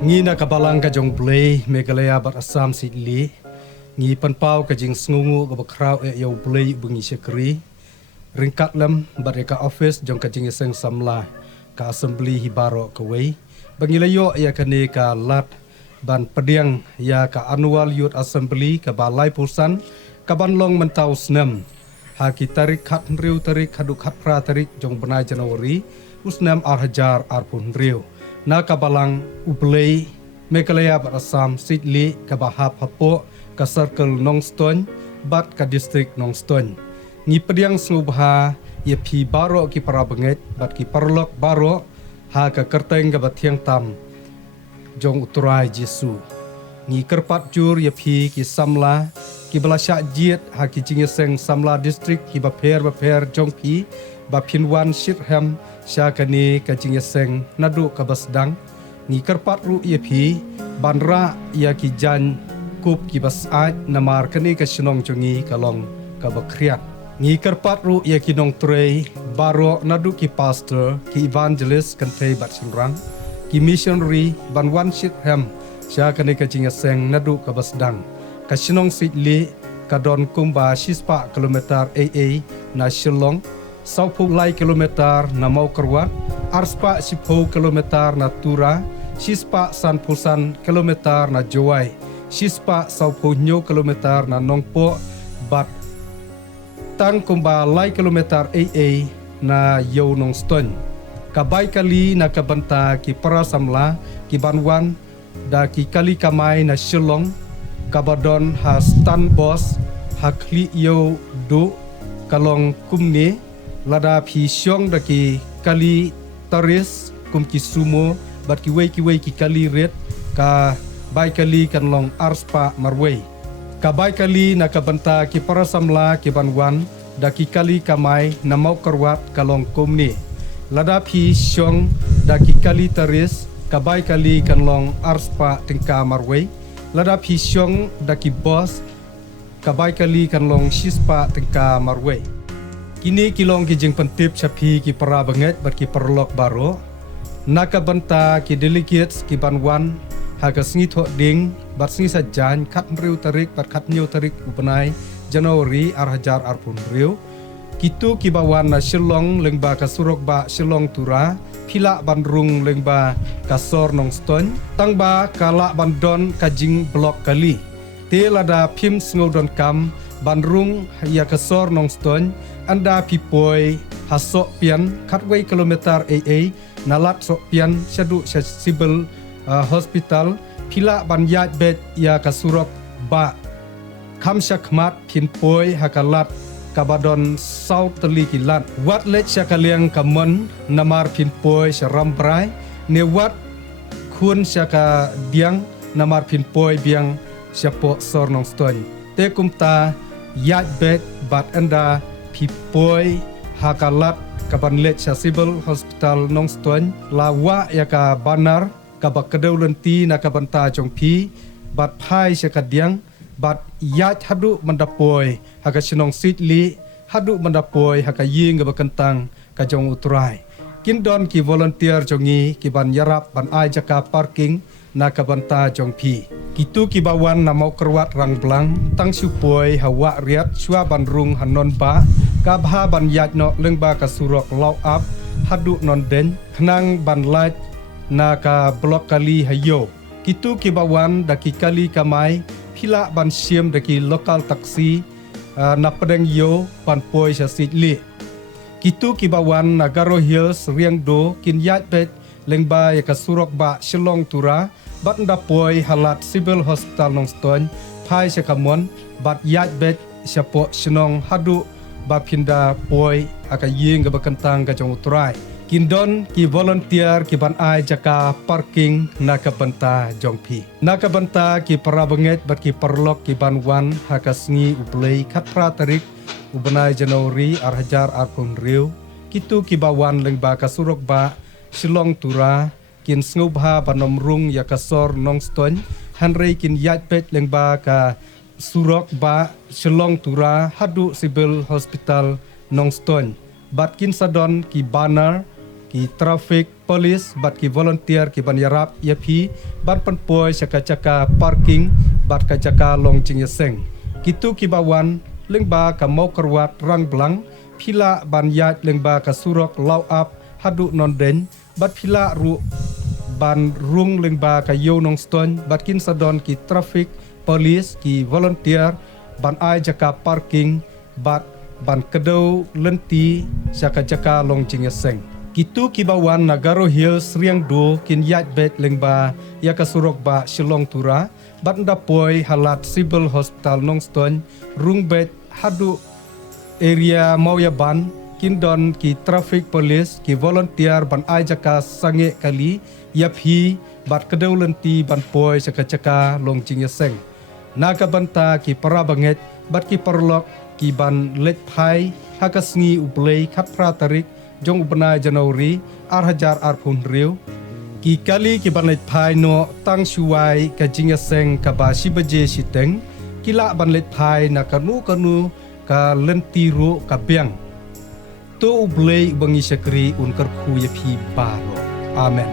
ngi na kabalang ka jong Blei Meghalaya bat Assam Siejlieh ngi panpau ka jing sngungu ka bakrau yo Blei bungi sekri ringkat lem bat ka office jong ka jingiaseng samla ka assembly hibaro ka wei bangilayo ya kane ka lat ban pediang ya ka annual youth assembly ka balai pulsan ka banlong mentau snem ha ki tarik khat riu tarik haduk khat pra tarik jong benai Januari usnam arhajar arpun riu na kabalang U Blei Meghalaya bat Assam Siejlieh ka bahap hapo ka circle Nongston bat ka district Nongston ngi pediang slubha ye phi baro ki parabangieit bat ki parlok baro ha ka kerteng ka bathiang tam jong uturai Jesu ngi kerpat jur ye phi ki samla ki balasya jiet ha ki jingiaseng samla district ki bapher jong phi baphin wan shitham syakani ka jingiaseng nadu ka basdang ngi kerpat ru ye phi banra ya ki jan kup ki basaj namar kani ka shong jongi kalong ka bakriat ngi kerpat ru ye ki nong trei baro nadu ki pastor ki evangelist kante bat sunrang ki missionary ban wan shitham syakani ka jingiaseng nadu ka basdang ka shong Siejlieh ka don kumba shispa kilometer AA na Shillong 20 kilometer na mau kerwat arspa 10 kilometer na tura shispa san pulsan kilometer na jowai shispa 10 kilometer na nongpo bat tang kumba lai kilometer AA na yo nongston kabai kali na kabanta ki para samla ki banwan da ki kali kamai na Shillong kabadon ha stan boss ha kli yo do kalong kumne lada phi shong daki kali taris kum ki sumo bat ki wei ki kali red ka bai kali kan long arspa marwei ka bai kali na ka banta ki para samla ki banwan daki kali kamai na mau kerwat kalong kumni lada phi shong daki kali taris ka bai kali kan long arspa tingka marwei lada phi shong daki boss ka bai kali kan long shispa tingka marwei kini kilong ki jing pentip chapi ki parabangieit bat ki perlok baro naka banta ki delegates ki banwan ha ka sngi tho ding bat sngi sajan khat riu tarik bat khat niu tarik upanai Januari arhajar arpun riu kitu ki bawan na Shillong lyngba ka surok ba Shillong tura phila bandrung lyngba ka sor nongston tangba kala bandon ka jing blok kali te lada phim sngodon kam bandrung ya ka sor nongston anda pipoi hasok pian khatwei kilometer AA nalat sok pian syadu sibel hospital phila banjat bet ya kasurok ba khamshakmat phinpoi hakalat kabadon south teli kilat wat lech syakaliang kamon namar phinpoi sarambrai ne wat khun syaka biang namar phinpoi biang syapo sornong stoi te kumta yat bet bat anda pipoi hakalat kabanlet sibel hospital Nongston lawa ya ka banar kabakdew lynti na kabanta jongpi bat phai syakadiang bat yat hadu mandapoi haka sinong Siejlieh hadu mandapoi haka ying gabakentang ka jong uturai kindon ki volunteer jongi ki ban yarap ban ai jaka parking na kabanta jongpi kitu ki bawan na mau kerwat rang blang tang supoi hawa riat shua bandrung hanon ba kabha ban yat no lyngba ka surok law up hadu non den khnang ban lait na ka blok kali hayo kitu ki bawan daki kali kamai phila ban shem daki lokal taksi na pedeng yo pan poi sa Siejlieh kitu ki bawan na Garo Hills riang do kin yat bet lyngba ya ka surok ba Shillong tura bat ndapoi halat civil hospital Nongston phai syakamon bat yat bet syapo shnong hadu bapinda poi aka ying gabakentang ka jong uturai kindon ki volunteer ki ban ai jaka parking na ka banta jongpi na ka banta ki parabangieit bat ki perlok ki ban wan haka sngi U Blei khatra tarik ubanai Januari arhajar arpun riu kitu ki bawan lyngba ka surok ba Shillong tura kin snubha banomrung ya kasor Nongston hanrei kin yat bet lyngba ka surok ba Shillong tura hadu civil hospital Nongston bat kin sadon ki banar ki traffic police bat ki volunteer ki ban yarap yapi ban panpoi chaka parking bat ka jaka long jingiaseng kitu ki bawan lyngba ka mau kerwat rang blang phila ban yat lyngba ka surok lau up hadu non den bat phila ru ban rung lyngba ka yo nong ston bat kin sadon ki traffic police ki volunteer ban ai jaka parking bat ban kdew lynti jaka long jingiaseng kitu kibawan Nagaro Hills riang do kin Iaidbaing lyngba ya ka surok ba Shillong tura bat ndapoi halat civil hospital nongston rungbet hadu area mauya ban kin don ki traffic police ki volunteer ban ai jaka sange kali yaphi bat kdew lynti ban poi jaka long jingiaseng naga banta ki parabangieit bat ki perlok ki ban let phai haka sngi U Blei khat pra tarik jong ubna Januari arhajar arpun riu ki kali ki ban let phai no tang shuai ka jingiaseng ka ba sibaje siteng kila ban let phai na kanu ka lynti ru ka biang to U Blei bangi sekri unkar khu yapi baro amen.